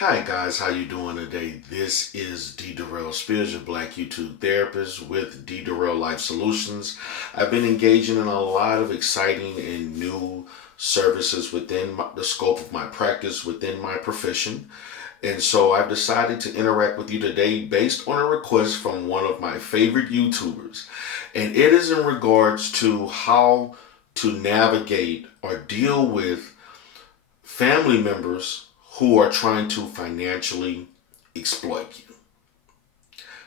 Hi guys, how you doing today? This is D. Durrell Spears, your Black YouTube therapist with D. Durrell Life Solutions. I've been engaging in a lot of exciting and new services within the scope of my practice, within my profession. And so I've decided to interact with you today based on a request from one of my favorite YouTubers. And it is in regards to how to navigate or deal with family members who are trying to financially exploit you.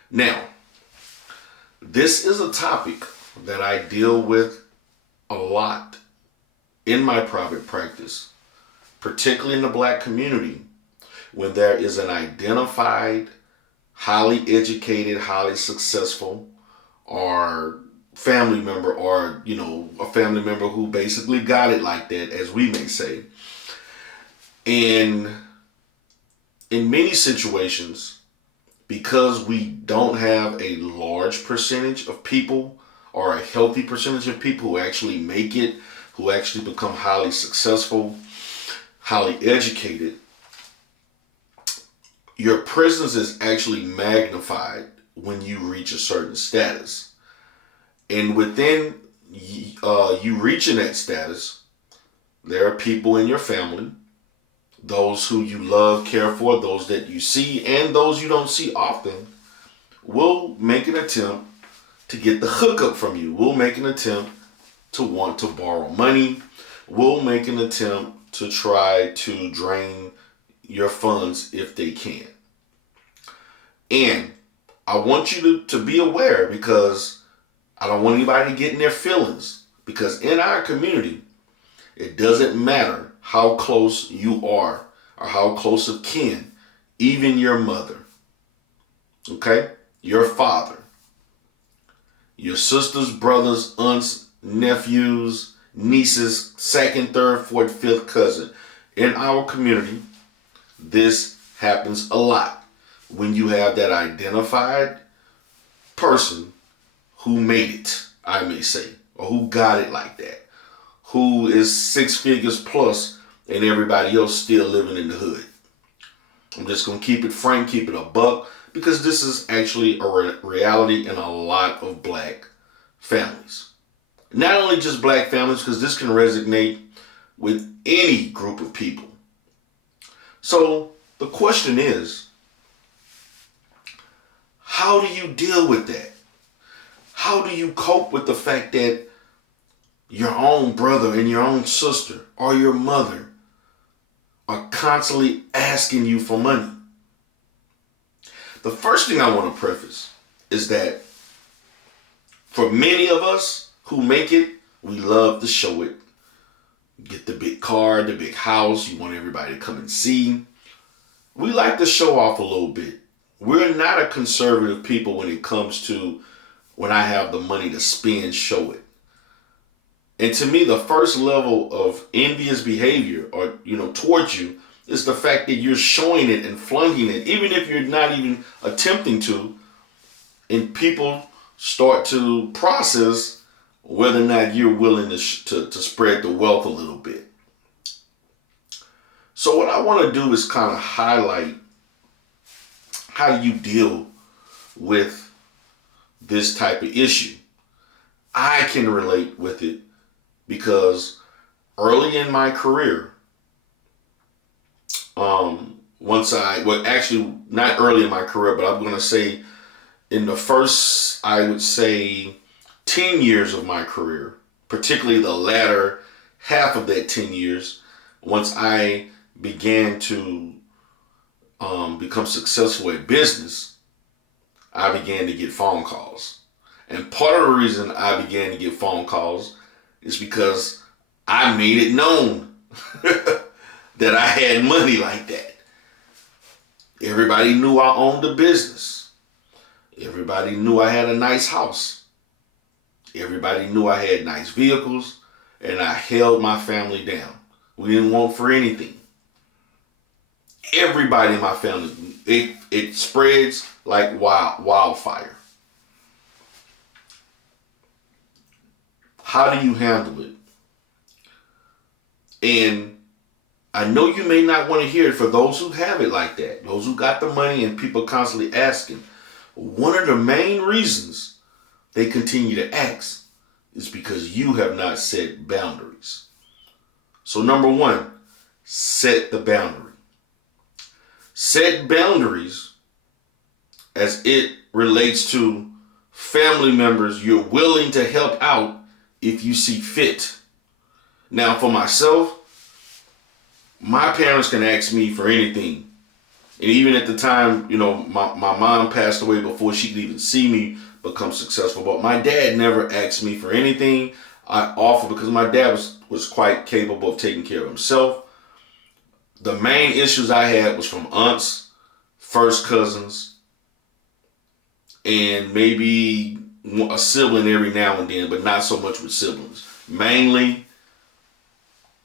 Now, this is a topic that I deal with a lot in my private practice, particularly in the black community, when there is an identified, highly educated, highly successful, or family member, or a family member who basically got it like that, as we may say. And in many situations, because we don't have a large percentage of people or a healthy percentage of people who actually make it, who actually become highly successful, highly educated, your presence is actually magnified when you reach a certain status. And within you reaching that status, there are people in your family, those who you love, care for, those that you see, and those you don't see often, will make an attempt to get the hookup from you. Will make an attempt to want to borrow money. Will make an attempt to try to drain your funds if they can. And I want you to be aware, because I don't want anybody to get in their feelings. Because in our community, it doesn't matter how close you are or how close of kin, even your mother, okay, your father, your sisters, brothers, aunts, nephews, nieces, second, third, fourth, fifth cousin. In our community, this happens a lot when you have that identified person who made it, I may say, or who got it like that, who is six figures plus and everybody else still living in the hood. I'm just going to keep it frank, keep it a buck, because this is actually a reality in a lot of black families. Not only just black families, because this can resonate with any group of people. So the question is, how do you deal with that? How do you cope with the fact that your own brother and your own sister or your mother are constantly asking you for money? The first thing I want to preface is that for many of us who make it, we love to show it. Get the big car, the big house, you want everybody to come and see. We like to show off a little bit. We're not a conservative people when it comes to when I have the money to spend, show it. And to me, the first level of envious behavior or, towards you is the fact that you're showing it and flaunting it, even if you're not even attempting to, and people start to process whether or not you're willing to spread the wealth a little bit. So what I want to do is kind of highlight how you deal with this type of issue. I can relate with it because early in my career, actually not early in my career, but I'm going to say in the first, I would say 10 years of my career, particularly the latter half of that 10 years, once I began to become successful at business, I began to get phone calls. And part of the reason I began to get phone calls is because I made it known that I had money like that. Everybody knew I owned a business. Everybody knew I had a nice house. Everybody knew I had nice vehicles, and I held my family down. We didn't want for anything. Everybody in my family, it spreads like wildfire. How do you handle it? And I know you may not want to hear it for those who have it like that, those who got the money and people constantly asking. One of the main reasons they continue to ask is because you have not set boundaries. So number one, set the boundary. Set boundaries as it relates to family members you're willing to help out if you see fit. Now, for myself, my parents can ask me for anything. And even at the time, my mom passed away before she could even see me become successful. But my dad never asked me for anything. I offered because my dad was quite capable of taking care of himself. The main issues I had was from aunts, first cousins, and maybe a sibling every now and then, but not so much with siblings. Mainly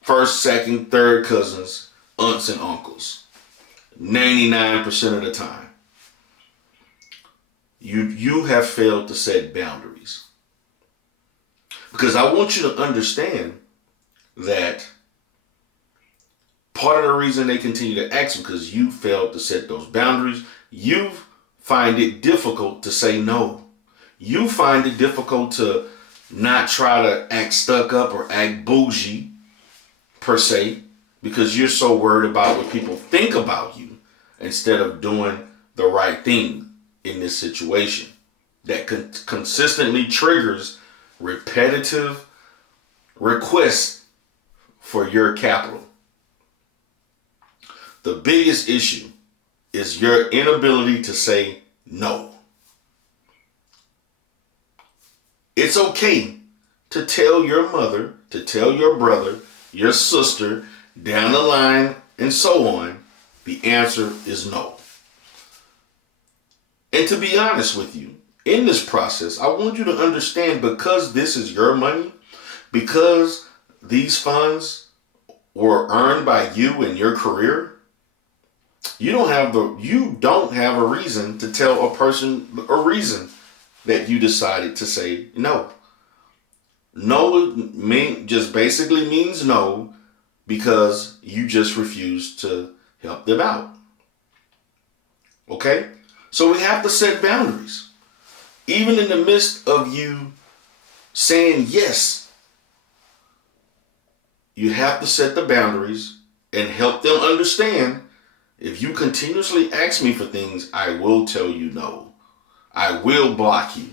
first, second, third cousins, aunts and uncles. 99% of the time. You have failed to set boundaries. Because I want you to understand that part of the reason they continue to ask because you failed to set those boundaries. You find it difficult to say no. You find it difficult to not try to act stuck up or act bougie per se, because you're so worried about what people think about you instead of doing the right thing in this situation that consistently triggers repetitive requests for your capital. The biggest issue is your inability to say no. It's okay to tell your mother, to tell your brother, your sister, down the line, and so on. The answer is no. And to be honest with you, in this process, I want you to understand, because this is your money, because these funds were earned by you in your career, you don't have a reason to tell a person a reason that you decided to say no. No just basically means no because you just refused to help them out. Okay? So we have to set boundaries. Even in the midst of you saying yes, you have to set the boundaries and help them understand, if you continuously ask me for things, I will tell you no. I will block you.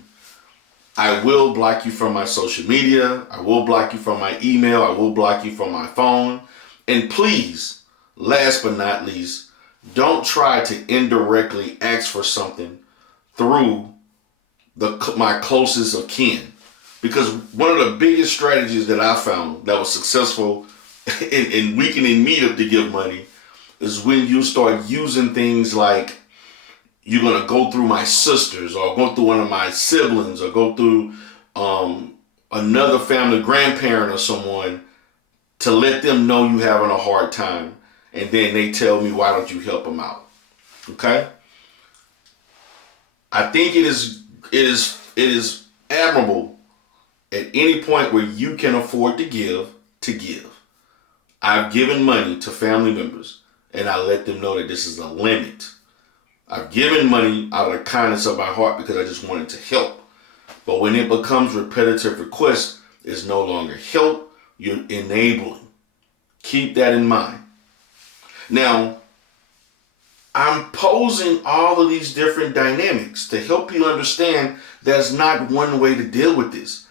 I will block you from my social media. I will block you from my email. I will block you from my phone. And please, last but not least, don't try to indirectly ask for something through my closest of kin. Because one of the biggest strategies that I found that was successful in weakening me to give money is when you start using things like, you're going to go through my sisters or go through one of my siblings or go through another family grandparent or someone to let them know you're having a hard time. And then they tell me, why don't you help them out? Okay? I think it is admirable at any point where you can afford to give. I've given money to family members and I let them know that this is a limit. I've given money out of the kindness of my heart because I just wanted to help. But when it becomes repetitive requests, it's no longer help, you're enabling. Keep that in mind. Now, I'm posing all of these different dynamics to help you understand there's not one way to deal with this.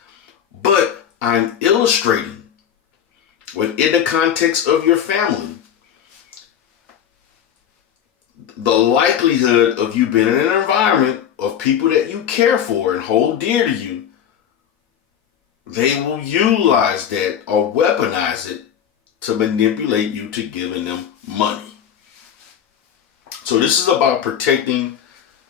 But I'm illustrating within the context of your family, the likelihood of you being in an environment of people that you care for and hold dear to you, they will utilize that or weaponize it to manipulate you to giving them money. So this is about protecting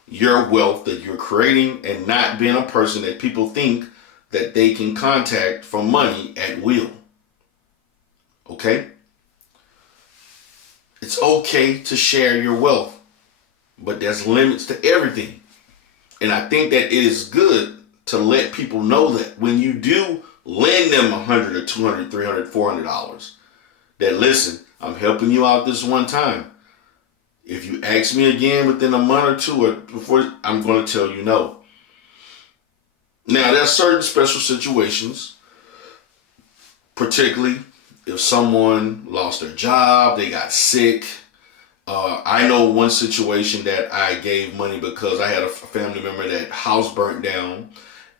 your wealth that you're creating and not being a person that people think that they can contact for money at will. Okay? It's okay to share your wealth, but there's limits to everything. And I think that it is good to let people know that when you do lend them $100 or $200, $300, $400, that listen, I'm helping you out this one time. If you ask me again within a month or two or before, I'm going to tell you no. Now, there are certain special situations, particularly if someone lost their job, they got sick. I know one situation that I gave money because I had a family member that house burnt down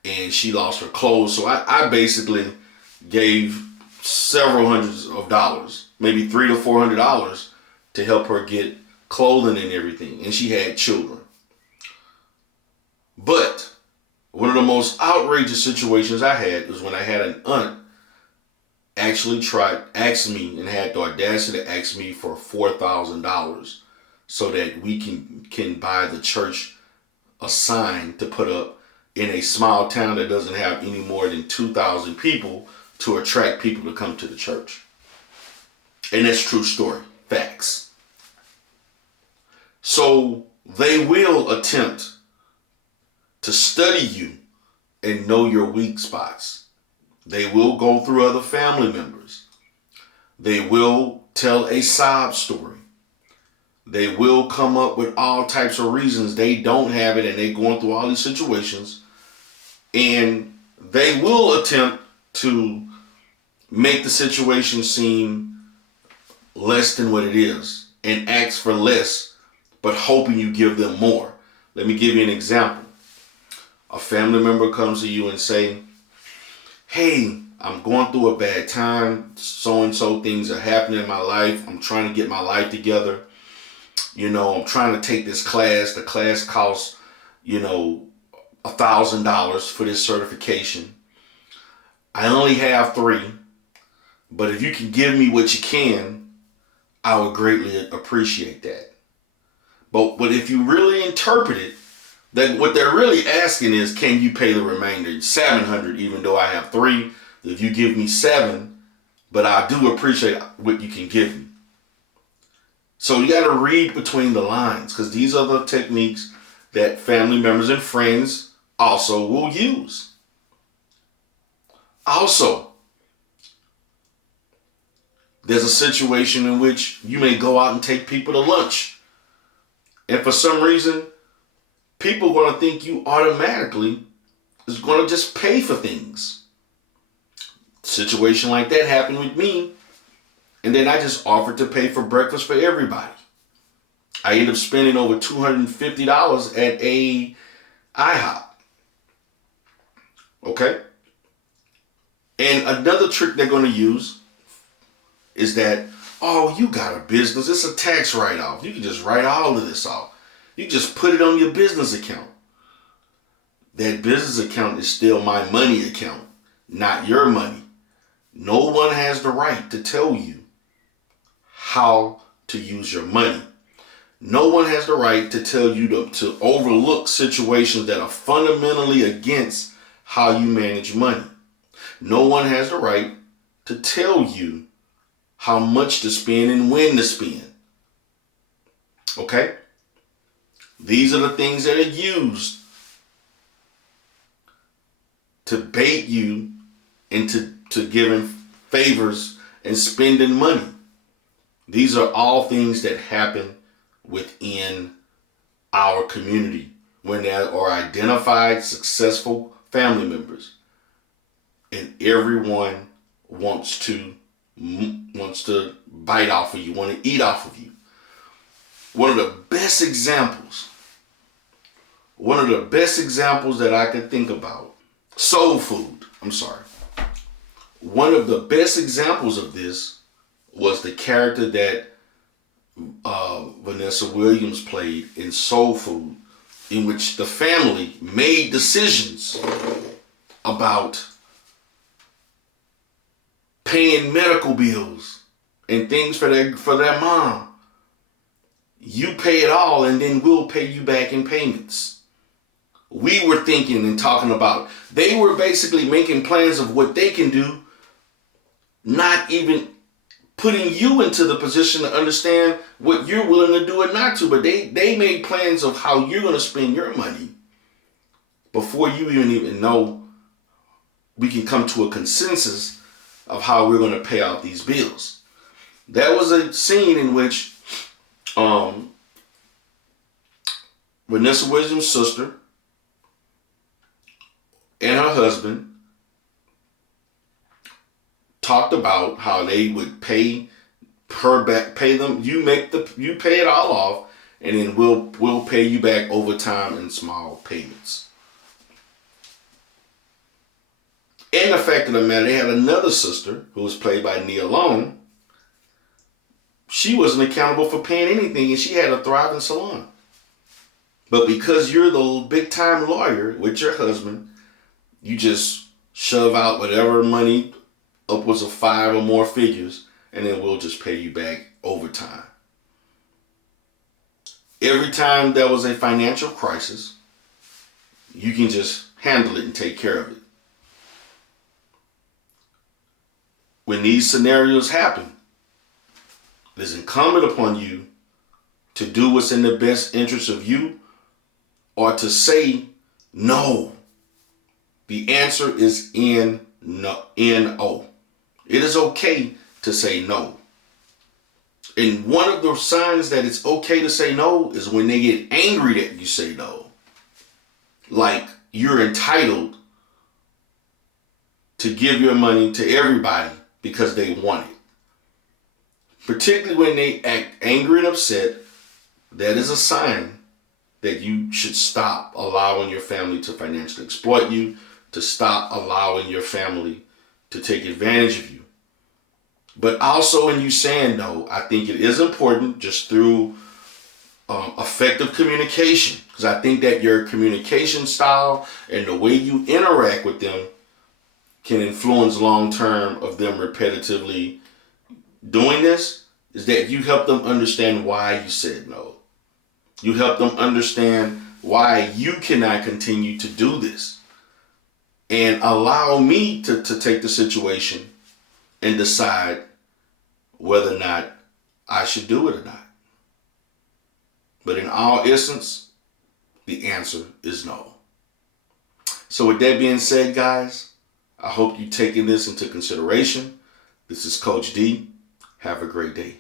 and she lost her clothes. So I basically gave several hundreds of dollars, maybe $300 to $400 to help her get clothing and everything. And she had children. But one of the most outrageous situations I had was when I had an aunt actually asked me and had the audacity to ask me for $4,000 so that we can buy the church a sign to put up in a small town that doesn't have any more than 2,000 people to attract people to come to the church. And that's true story. Facts. So they will attempt to study you and know your weak spots. They will go through other family members. They will tell a sob story. They will come up with all types of reasons they don't have it and they're going through all these situations. And they will attempt to make the situation seem less than what it is and ask for less, but hoping you give them more. Let me give you an example. A family member comes to you and say, hey, I'm going through a bad time. So-and-so things are happening in my life. I'm trying to get my life together. I'm trying to take this class. The class costs, $1,000 for this certification. I only have 3. But if you can give me what you can, I would greatly appreciate that. But if you really interpret it, that what they're really asking is, can you pay the remainder? $700, even though I have 3. If you give me 7, but I do appreciate what you can give me. So you got to read between the lines, because these are the techniques that family members and friends also will use. Also, there's a situation in which you may go out and take people to lunch. And for some reason, people are going to think you automatically is going to just pay for things. Situation like that happened with me. And then I just offered to pay for breakfast for everybody. I ended up spending over $250 at a IHOP. Okay? And another trick they're going to use is that, oh, you got a business. It's a tax write-off. You can just write all of this off. You just put it on your business account. That business account is still my money account, not your money. No one has the right to tell you how to use your money. No one has the right to tell you to overlook situations that are fundamentally against how you manage money. No one has the right to tell you how much to spend and when to spend. Okay? These are the things that are used to bait you into giving favors and spending money. These are all things that happen within our community when there are identified successful family members, and everyone wants to bite off of you, want to eat off of you. One of the best examples that I could think about, soul food. One of the best examples of this was the character that Vanessa Williams played in Soul Food, in which the family made decisions about paying medical bills and things for their mom. You pay it all and then we'll pay you back in payments. We were thinking and talking about, they were basically making plans of what they can do, not even putting you into the position to understand what you're willing to do and not to. But they made plans of how you're going to spend your money before you even know we can come to a consensus of how we're going to pay out these bills. That was a scene in which Vanessa Williams' sister and her husband talked about how they would pay her back, pay them. You pay it all off, and then we'll pay you back over time in small payments. And the fact of the matter, they had another sister who was played by Nia Long. She wasn't accountable for paying anything, and she had a thriving salon. But because you're the big time lawyer with your husband, you just shove out whatever money, upwards of 5 or more figures, and then we'll just pay you back over time. Every time there was a financial crisis, you can just handle it and take care of it. When these scenarios happen, it is incumbent upon you to do what's in the best interest of you, or to say no. The answer is N-O. It is okay to say no. And one of the signs that it's okay to say no is when they get angry that you say no. Like you're entitled to give your money to everybody because they want it. Particularly when they act angry and upset, that is a sign that you should stop allowing your family to financially exploit you, to stop allowing your family to take advantage of you. But also in you saying no, I think it is important just through effective communication, because I think that your communication style and the way you interact with them can influence long term of them repetitively doing this, is that you help them understand why you said no. You help them understand why you cannot continue to do this, and allow me to take the situation and decide whether or not I should do it or not. But in all essence, the answer is no. So with that being said, guys, I hope you're taking this into consideration. This is Coach D. Have a great day.